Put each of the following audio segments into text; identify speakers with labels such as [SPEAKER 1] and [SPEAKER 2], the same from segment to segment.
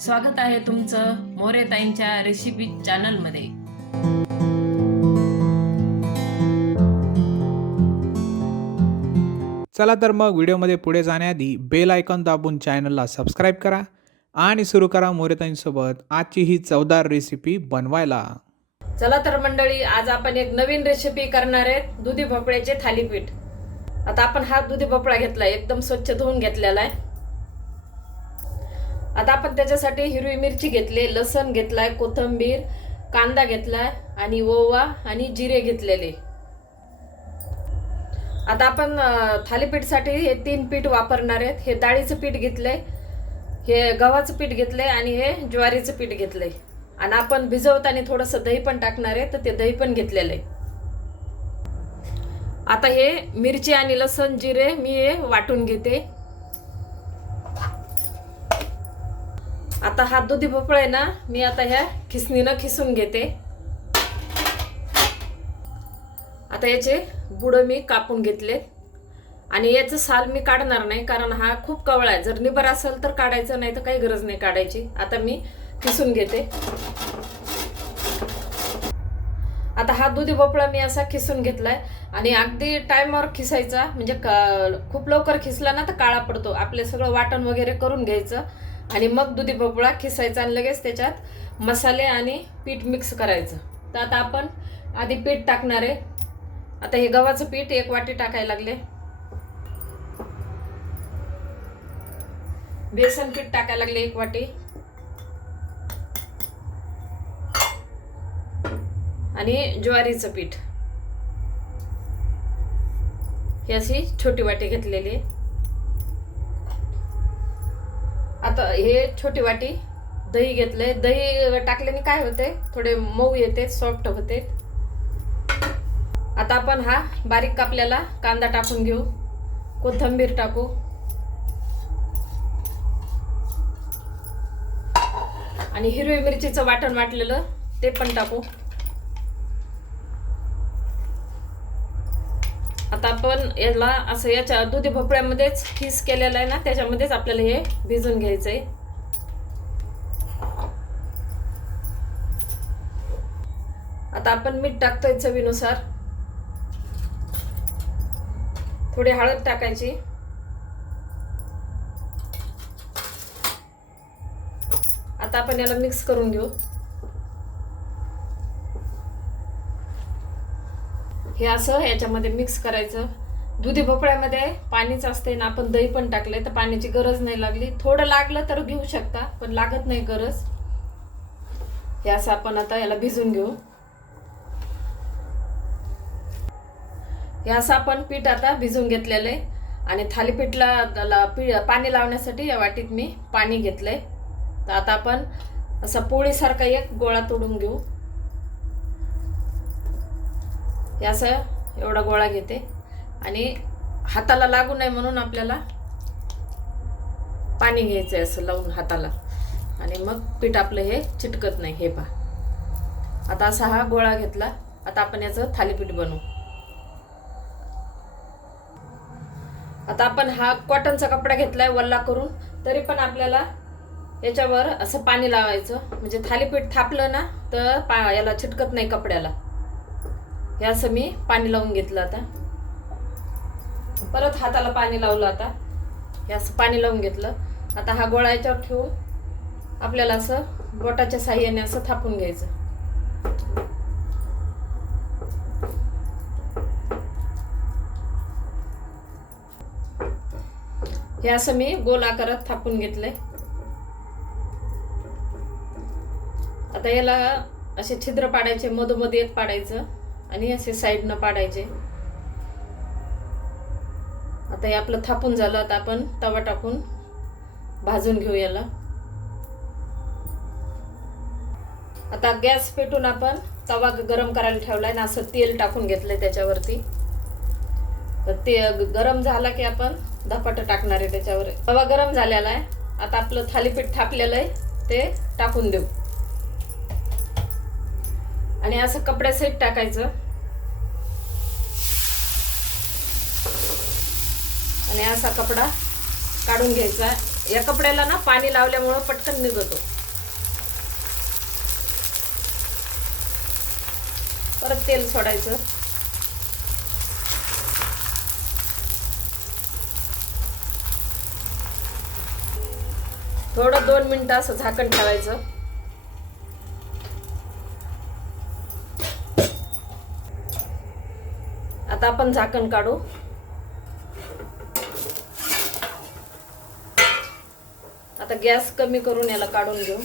[SPEAKER 1] स्वागत आहे तुमचं मोरेताईंच्या रेसिपी चॅनलमध्ये
[SPEAKER 2] चला तर मग व्हिडिओमध्ये पुढे जाण्याआधी बेल आयकॉन दाबून चॅनलला सबस्क्राईब करा आणि सुरू करा मोरेताईंसोबत आजची ही चवदार रेसिपी बनवायला.
[SPEAKER 1] चला तर मंडळी आज आपण एक नवीन रेसिपी करणार आहेत दुधी भोपळ्याचे थालीपीठ. आता आपण हा दुधी भोपळा घेतलाय एकदम स्वच्छ धुवून घेतलेला आहे. आता आपण त्याच्यासाठी हिरवी मिरची घेतली लसण घेतलाय कोथंबीर कांदा घेतलाय आणि ओवा आणि जिरे घेतलेले. आता आपण थालीपीठसाठी हे तीन पीठ वापरणार आहेत. हे डाळीचं पीठ घेतलंय हे गव्हाचं पीठ घेतलंय आणि हे ज्वारीचं पीठ घेतलंय. आणि आपण भिजवताना थोडंसं दही पण टाकणार आहे तर ते दही पण घेतलेलं आहे. आता हे मिरची आणि लसण जिरे मी हे वाटून घेते. आता हा दुधी भोपळा आहे ना मी आता ह्या खिसणीनं खिसून घेते. आता याचे बुडं मी कापून घेतले. आणि याचं साल मी काढणार नाही कारण हा खूप कवळा आहे. जर निबर असेल तर काढायचं नाही तर काही गरज नाही काढायची. आता मी खिसून घेते. आता हा दुधी भोपळा मी असा खिसून घेतलाय. आणि अगदी टायमावर खिसायचा म्हणजे क- खूप लवकर खिसला ना तर काळा पडतो. आपले सगळं वाटण वगैरे करून घ्यायचं. आणि मग दुधी भोपळा खिसायचा आणि लगेच त्याच्यात मसाले आणि पीठ मिक्स करायचं. तर आता आपण आधी पीठ टाकणार आहे. आता हे गव्हाचं पीठ एक वाटी टाकायला लागले. बेसन पीठ टाकायला लागले एक वाटी. आणि ज्वारीचं पीठ. ही अशी छोटी वाटी घेतलेली आहे. आता हे छोटी वाटी दही घेतलंय. दही टाकल्याने काय होते? थोडे मऊ येते सॉफ्ट होते. आता आपण हा बारीक कापलेला कांदा टाकून घेऊ. कोथिंबीर टाकू. आणि हिरवी मिरचीचं वाटण वाटलेलं ते पण टाकू. आता आपण याला असं याच्या दुधी भोपळ्यामध्येच खीस केलेला आहे ना त्याच्यामध्येच आपल्याला हे भिजून घ्यायचं आहे आता आपण मीठ टाकतोय चवीनुसार. थोडी हळद टाकायची. आता आपण याला मिक्स करून घेऊ. हे असं याच्यामध्ये मिक्स करायचं. दुधी भोपळ्यामध्ये पाणीच असते ना आपण दही पण टाकले तर पाण्याची गरज नाही लागली. थोडं लागलं तर घेऊ शकता पण लागत नाही गरज. हे असं आपण आता याला भिजून घेऊ. हे असं आपण पीठ आता भिजून घेतलेलं आहे आणि थालीपीठला त्याला पी पाणी लावण्यासाठी या वाटीत मी पाणी घेतलंय. तर आता आपण असा पोळीसारखा एक गोळा तोडून घेऊ. हे असं एवढा गोळा घेते. आणि हाताला लागू नये म्हणून आपल्याला पाणी घ्यायचं आहे असं लावून हाताला. आणि मग पीठ आपलं हे चिटकत नाही हे पहा. आता असा हा गोळा घेतला आता आपण याचं थालीपीठ बनवू. आता आपण हा कॉटनचा कपडा घेतलाय वल्ला करून तरी पण आपल्याला याच्यावर असं पाणी लावायचं. म्हणजे थालीपीठ थापलं ना तर पा याला चिटकत नाही कपड्याला. हे असं मी पाणी लावून घेतलं आता. परत हाताला पाणी लावलं आता. हे असं पाणी लावून घेतलं. आता हा गोळा याच्यावर ठेवून आपल्याला असं बोटाच्या साह्याने असं थापून घ्यायचं. हे असं मी गोल आकारात थापून घेतलंय. आता याला असे छिद्र पाडायचे मधोमध एक पाडायचं आणि असे साईडनं पाडायचे. आता हे आपलं थापून झालं आता आपण तवा टाकून भाजून घेऊ याला. आता गॅस पेटून आपण तवा गरम करायला ठेवलाय ना असं तेल टाकून घेतलंय त्याच्यावरती. तर ते गरम झाला की आपण धपाटं टाकणार आहे त्याच्यावर. तवा गरम झालेला आहे. आता आपलं थालीपीठ थापलेलं आहे ते टाकून देऊ. आणि असं कपड्यासहित टाकायचं. आणि असा कपडा काढून घ्यायचा. या कपड्याला ना पाणी लावल्यामुळं पटकन निघतो. परत तेल सोडायचं. थोडं दोन मिनटं असं झाकण ठेवायचं. आता आपण झाकण काढू. गॅस कमी करून याला काढून घेऊ.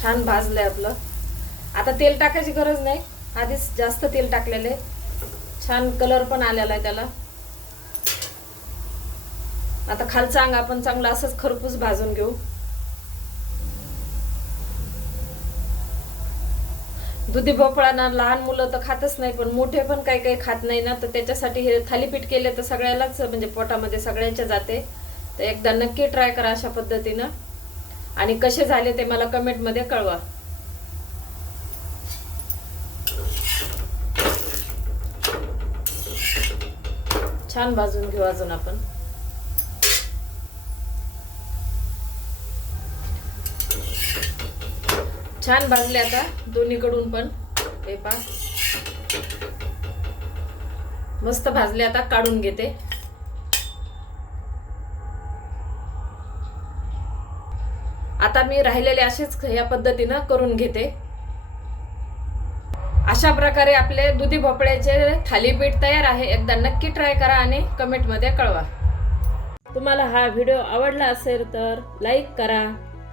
[SPEAKER 1] छान भाजलंय आपलं. आता तेल टाकायची गरज नाही. आधीच जास्त तेल टाकलेले. छान कलर पण आलेला आहे त्याला. आता खालचा अंग आपण चांगला असंच खरपूस भाजून घेऊ. दुधी भोपळा ना लहान मुलं तर खातच नाही पण मोठे पण काही काही खात नाही ना तर त्याच्यासाठी हे थालीपीठ केले तर सगळ्यालाच म्हणजे पोटामध्ये सगळ्यांच्या जाते. तर एकदा नक्की ट्राय करा अशा पद्धतीनं. आणि कसे झाले ते मला कमेंटमध्ये कळवा. छान भाजून घेऊ अजून आपण. छान भाजले आता दोन्हीकडून पण. हे पा. मस्त भाजले आता काढून घेते. आता मी राहिलेले असेच या पद्धतीनं करून घेते. अशा प्रकारे आपले दुधी भोपळ्याचे थालीपीठ तयार आहे. एकदा नक्की ट्राय करा आणि कमेंटमध्ये कळवा. तुम्हाला हा व्हिडिओ आवडला असेल तर लाईक करा.